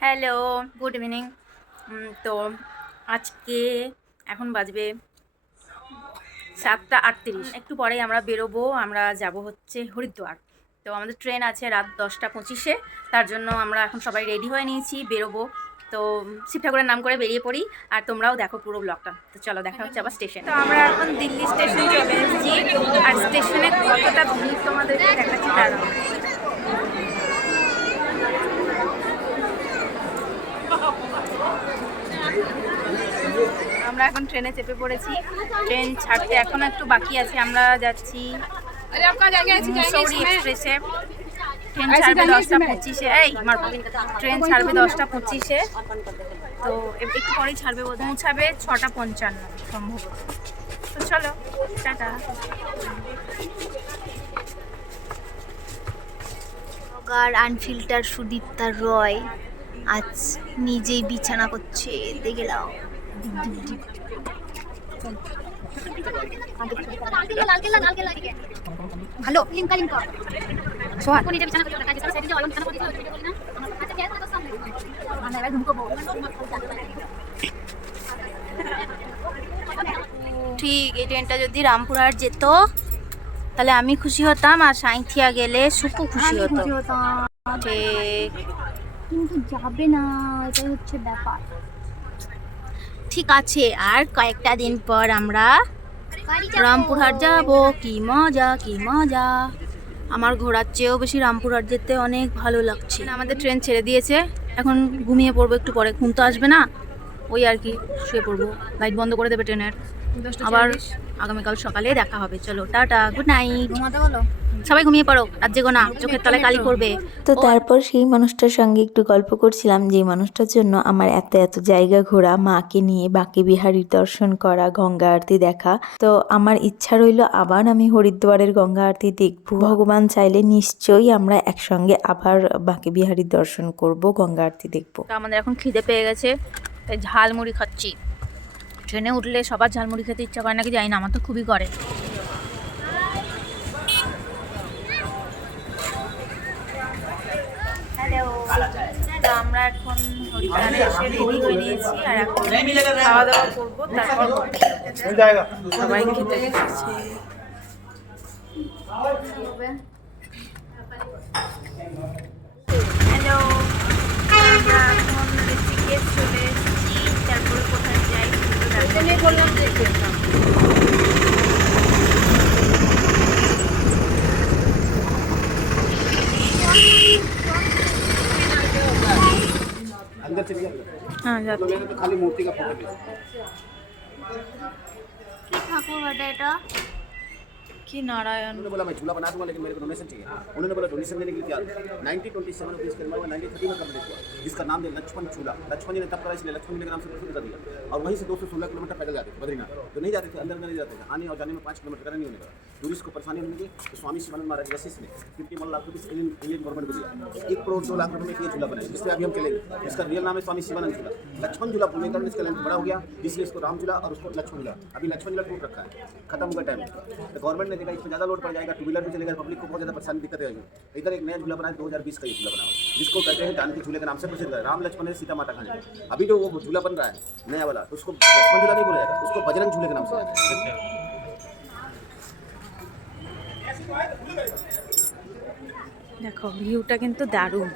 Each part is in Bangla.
Hello, good evening. তো আজকে এখন বাজবে 7:38। একটু পরেই আমরা বেরোবো, আমরা যাব হচ্ছে হরিদ্বার। তো আমাদের ট্রেন আছে রাত 10:25-এ, তার জন্য আমরা এখন সবাই রেডি হয়ে নিয়েছি, বেরোবো। তো শিব ঠাকুরের নাম করে বেরিয়ে পড়ি, আর তোমরাও দেখো পুরো ব্লগটা। তো চলো, দেখা হচ্ছে আবার স্টেশন। তো আমরা এখন দিল্লি স্টেশনে চলে এসেছি, আর স্টেশনে কতটা ভিড় তোমাদেরকে দেখাচ্ছি দাঁড়াও। আমরা এখন ট্রেনে চেপে পড়েছি, ট্রেন ছাড়তে এখনো একটু বাকি আছে। আমরা যাচ্ছি মুসৌরি এক্সপ্রেসে। ট্রেন ছাড়বে 10:25-এ। ট্রেন ছাড়বে 10:25-এ, তো একটু পরেই ছাড়বে, পৌঁছাবে 6:55 সম্ভবত। তো চলো, টাটা। আনফিল্টার সুদীপ্তা রয় আজ নিজেই বিছানা করছে, দেখে নাও। ভালো ঠিক এই ট্রেনটা যদি রামপুরহাট যেত তাহলে আমি খুশি হতাম, আর সাঁইথিয়া গেলে সুকু খুশি হতো। ঠিক, কিন্তু যাবে না, এটাই হচ্ছে ব্যাপার। ঠিক আছে, আর কয়েকটা দিন পর আমরা রামপুরহাট যাব। কি মজা, কি মজা! আমার ঘোরার চেয়েও বেশি রামপুরহাট যেতে অনেক ভালো লাগছে। আমাদের ট্রেন ছেড়ে দিয়েছে, এখন ঘুমিয়ে পড়বো একটু পরে। ঘুম তো আসবে না, ওই আর কি, শুয়ে পড়বো। লাইট বন্ধ করে দেবে ট্রেনের। আবার আগামীকাল সকালে দেখা হবে। চলো, টাটা, গুড নাইট। সবাই ঘুমিয়ে পড়ো, রাত জেগো না, চোখের তলায় কালি পড়বে। তো তারপর সেই মানুষটার সঙ্গে একটু গল্প করছিলাম, যে মানুষটার জন্য আমার এত এত জায়গা ঘোরা, মাকে নিয়ে বাঁকে বিহারীর দর্শন করা, গঙ্গা আরতি দেখা। তো আমার ইচ্ছা রইল আবার আমি হরিদ্বারের গঙ্গা আরতি দেখব। ভগবান চাইলে নিশ্চয়ই আমরা একসঙ্গে আবার বাঁকে বিহারীর দর্শন করব, গঙ্গা আরতি দেখব। আমাদের এখন খিদে পেয়ে গেছে, তাই ঝালমুড়ি খাচ্ছি। ট্রেনে উঠলে সবার ঝালমুড়ি খেতে ইচ্ছা করে নাকি জানি না, আমার তো খুবই করে। হ্যালো, তো আমরা এখন হরিদ্বারে এসে রেডি হয়ে নিয়েছি, আর এখন খাওয়া দাওয়া করবো, তারপর সবাই খেতে বসেছে। হ্যালো, আমরা এখন ঋষিকেশ চলে এসেছি, তারপরে কোথায় যাই বললাম যে अंदर चली जाओ। हाँ जाते तो मैंने तो खाली मूर्ति का फोटो लिया। ঠাকুর ঘাটে এটা कि नारायण। उन्होंने बोला मैं झूला बना दूंगा, लेकिन मेरे को डोनेशन चाहिए। उन्होंने बोला डोनेशन देने के लिए तैयार। 1927 रुपीज़ के अंदर 1930 में कंप्लीट हुआ, जिसका नाम दिया लक्ष्मण झूला। लक्ष्मण जी ने तब करा, इसलिए लक्ष्मण जी के नाम से प्रसिद्ध कर दिया। और वहीं से 216 किलोमीटर पैदल जाते थे बद्रीनाथ। तो नहीं जाते थे, अंदर नहीं जाते थे, आने और जाने में 5 किलोमीटर का नहीं होने लगा। टूरिस्ट को परेशानी होने लगी, तो स्वामी शिवानंद महाराज वशिष्ठ ने 51 लाख रुपये इंडियन गवर्नमेंट को दिया। 1 करोड़ 2 लाख रुपये में ये झूला बनाया, जिससे अभी हम चलेंगे। इसका रियल नाम है स्वामी शिवानंद झूला। लक्ष्मण झूला बोलने का इसका लेंथ बड़ा हो गया, इसलिए इसको राम झूला और उसको लक्ष्मण झूला। अभी लक्ष्मण झूला टूट रखा है, खत्म हो गया टाइम। तो गवर्नमेंट ने देखा इसमें ज़्यादा लोड पड़ जाएगा, टू व्हीलर भी चलेगा, पब्लिक को बहुत ज़्यादा परेशानी दिक्कत आएगी। इधर एक नया झूला बनाया, 2020 का ये झूला बना हुआ, जिसको कहते हैं जानकी झूले के नाम से प्रसिद्ध है। राम लक्ष्मण है, सीता माता खाने। अभी जो वो झूला बन रहा है नया वाला, तो उसको लक्ष्मण झूला नहीं बोला जाएगा, उसको बजरंग झूले के नाम से जाएगा। দেখো ভিউটা কিন্তু দারুণ।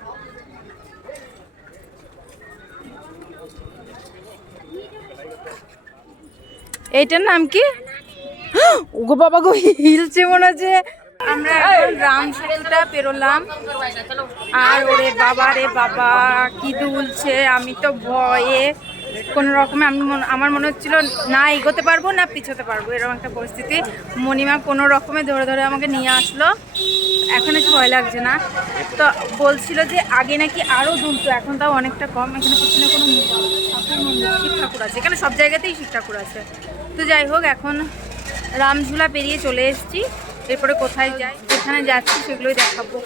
এইটার নাম কি? ওগো বাবা গো, হিলছে মনে হচ্ছে। আমরা এখন রাম সেতুটা পেরোলাম, আর ওরে বাবা রে বাবা কি দুলছে! আমি তো ভয়ে কোনো রকমে আমার মনে হচ্ছিল না এগোতে পারবো না পিছোতে পারবো, এরকম একটা পরিস্থিতি। মণিমা কোনো রকমে ধরে ধরে আমাকে নিয়ে আসলো, এখন একটু ভয় লাগছে না। তো বলছিল যে আগে নাকি আরও দুলতো, এখন তাও অনেকটা কম। এখানে পিছনে কোনো শিব ঠাকুর আছে, এখানে সব জায়গাতেই শিব ঠাকুর আছে। তো যাই হোক, এখন রামঝুলা পেরিয়ে চলে এসেছি, এরপরে কোথায় যাই, যেখানে যাচ্ছি সেগুলোই দেখাবো।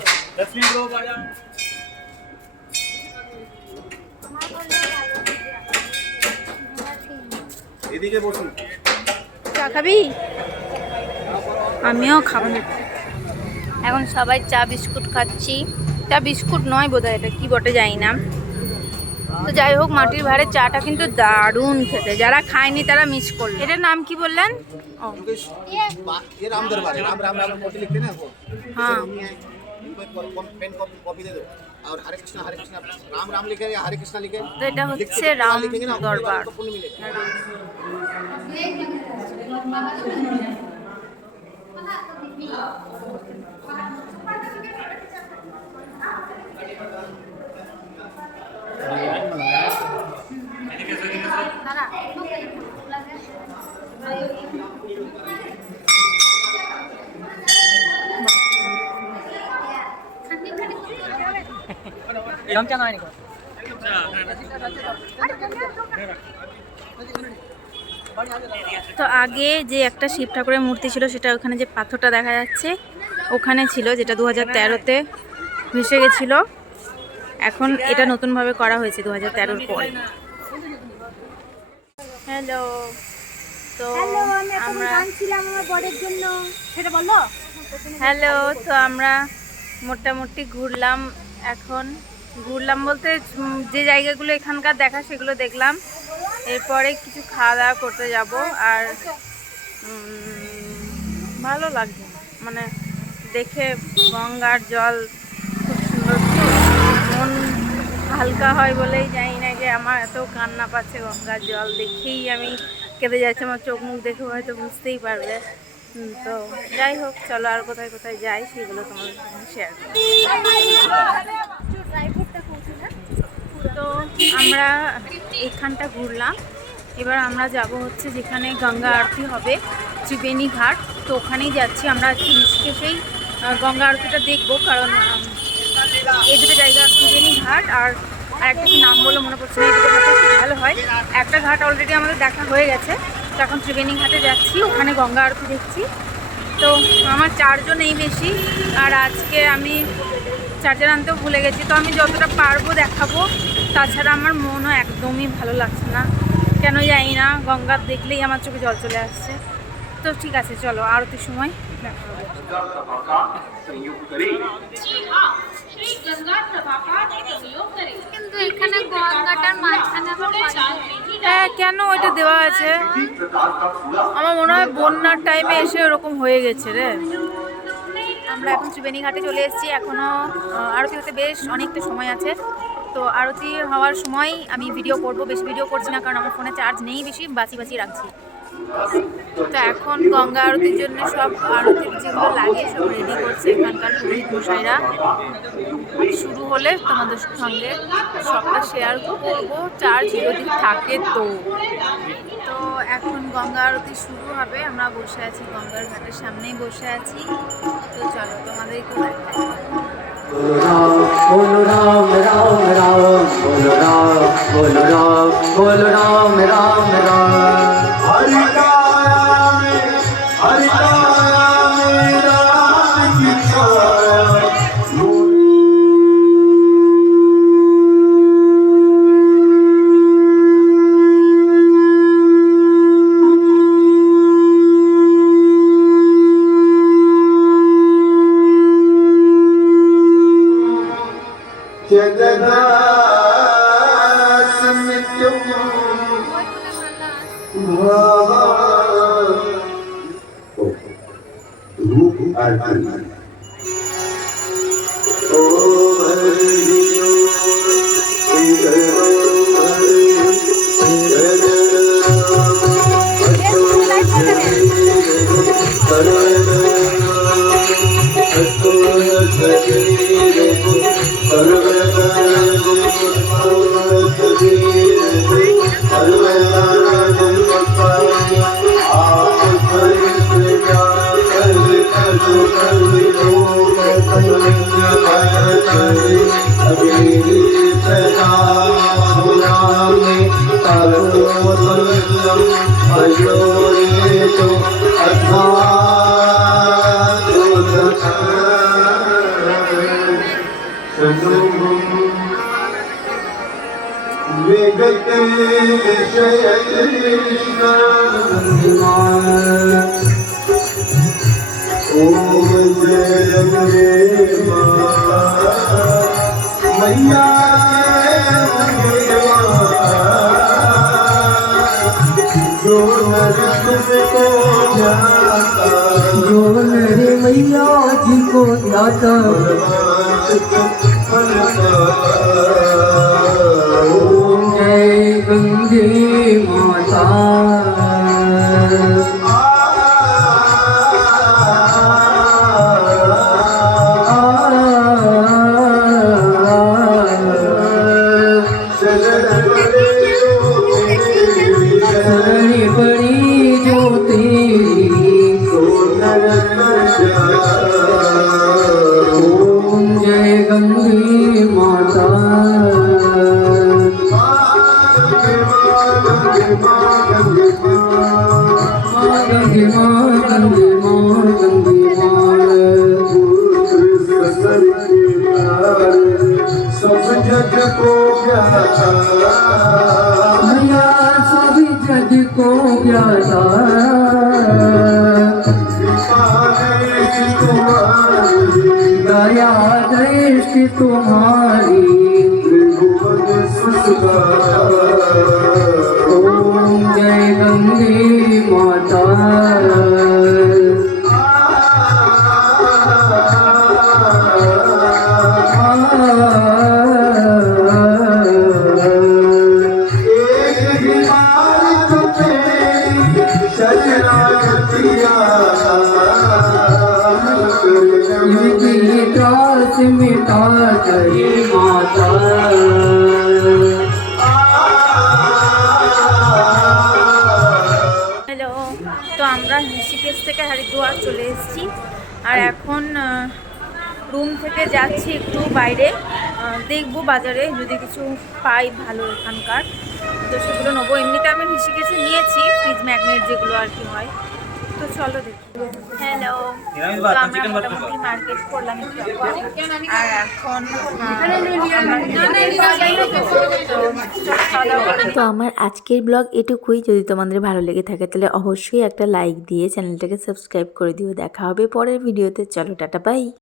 এদিকে বসুন। চা খাবি? আমিও খাবো না। এখন সবাই চা বিস্কুট খাচ্ছি। এটা বিস্কুট নয় বোধহয়, এটা কি বটে জানি না। তো যাই হোক, মাটির ভাঁড়ের চাটা কিন্তু দারুণ খেতে, যারা খায়নি তারা মিস করলো। এটার নাম কি বললেন? ও ये राम दरबार है। राम राम राम कॉपी लिखते हैं ना वो। हाँ। इनको एक पेन कॉपी दे दो और हरे कृष्णा राम राम लिखे या हरे कृष्णा लिखे। তো এটা হচ্ছে রাম দরবার। तो पुण्य मिलेगा। তো আগে যে একটা শিব ঠাকুরের মূর্তি ছিল, সেটা ওখানে যে পাথরটা দেখা যাচ্ছে ওখানে ছিল, যেটা 2013-তে ভেসে গেছিল। এখন এটা নতুনভাবে করা হয়েছে 2013-র পরে। হ্যালো, তো আমরা হ্যালো তো আমরা মোটামুটি ঘুরলাম। এখন ঘুরলাম বলতে যে জায়গাগুলো এখানকার দেখা সেগুলো দেখলাম। এরপরে কিছু খাওয়া দাওয়া করতে যাব। আর ভালো লাগছে, মানে দেখে গঙ্গার জল খুব সুন্দর, মন হালকা হয় বলেই জানি না যে আমার এত কান্না পাচ্ছে। গঙ্গার জল দেখেই আমি কেঁদে যাচ্ছে, আমার চোখ মুখ দেখে হয়তো বুঝতেই পারবে। তো যাই হোক, চলো আর কোথায় কোথায় যাই সেগুলো তোমাদের সঙ্গে শেয়ার করব। তো আমরা এখানটা ঘুরলাম, এবার আমরা যাব হচ্ছে যেখানে গঙ্গা আরতি হবে, ত্রিবেণী ঘাট। তো ওখানেই যাচ্ছি আমরা। আজকে সেই গঙ্গা আরতিটা দেখবো, কারণ এই দুটো জায়গা, ত্রিবেণী ঘাট আর একটা কি নাম বলে মনে পড়ছে না, এই দুটো ঘাটে খুব ভালো হয়। একটা ঘাট অলরেডি আমাদের দেখা হয়ে গেছে, তো এখন ত্রিবেণী ঘাটে যাচ্ছি, ওখানে গঙ্গা আরতি দেখছি। তো আমার চার্জও নেই বেশি, আর আজকে আমি চার্জার আনতেও ভুলে গেছি। তো আমি যতটা পারবো দেখাবো, তাছাড়া আমার মনও একদমই ভালো লাগছে না, কেন জানি না। গঙ্গা দেখলেই আমার চোখে জল চলে আসছে। তো ঠিক আছে, চলো আরতির সময় দেখা হবে। কিন্তু এখানে গঙ্গাটার মাঝখানে আবার হ্যাঁ, কেন ওইটা দেওয়া আছে? আমার মনে হয় বন্যার টাইমে এসে ওরকম হয়ে গেছে রে। আমরা এখন ত্রিবেণী ঘাটে চলে এসেছি, এখনও আরতি হতে বেশ অনেকটা সময় আছে। তো আরতি হওয়ার সময় আমি ভিডিও করব, বেশি ভিডিও করছি না, কারণ আমার ফোনে চার্জ নেই বেশি, বাঁচি রাখছি। তো এখন গঙ্গা আরতির জন্য সব আরতির যেগুলো লাগে সব রেডি করছে এখানকার পুরোহিত মশাইরা। শুরু হলে তোমাদের সঙ্গে সবটা শেয়ার করবো, চার্জ যদি থাকে তো। তো এখন গঙ্গা আরতি শুরু হবে, আমরা বসে আছি গঙ্গার ঘাটের সামনেই বসে আছি। তো চলো তোমাদেরকে দেখাই। बोलो राम राम राम, बोलो राम, बोलो राम, बोलो राम राम राम। हरि काया में राम की छाया। जगदास नित्यं धूप अर्पण। ओ वेगते ओम जय जगदेव। मैया जो नर तुझको जाता, जो नर मैया जी को जाता, ओम जय गंगे माता। शरणी बड़ी जो तेरी, ओम जय गंगे माता। गंगे माँ गंगे माँ गंगे माँ, सब जग को प्यारा, मैया सब जग को प्यारा। दया दृष्टि तुम्हारी, ओम जय गंगे माता। इनकी त्रास मिटा करे माता। হ্যালো, তো আমরা ঋষিকেশ থেকে হরিদ্বার চলে এসেছি আর এখন রুম থেকে যাচ্ছি একটু বাইরে, দেখবো বাজারে যদি কিছু পাই ভালো এখানকার, তো সেগুলো নেবো। এমনিতে আমি ঋষিকেশে নিয়েছি ফ্রিজ ম্যাগনেট যেগুলো আর কি হয়, তো চলো দেখি। হ্যালো, আমরা মোটামুটি মার্কেট করলাম একটু আর এখন তো আমার আজকের ব্লগ এটুকুই। যদি তোমাদের ভালো লেগে থাকে তাহলে অবশ্যই একটা লাইক দিয়ে চ্যানেলটাকে সাবস্ক্রাইব করে দিও। দেখা হবে পরের ভিডিওতে। চলো টাটা বাই।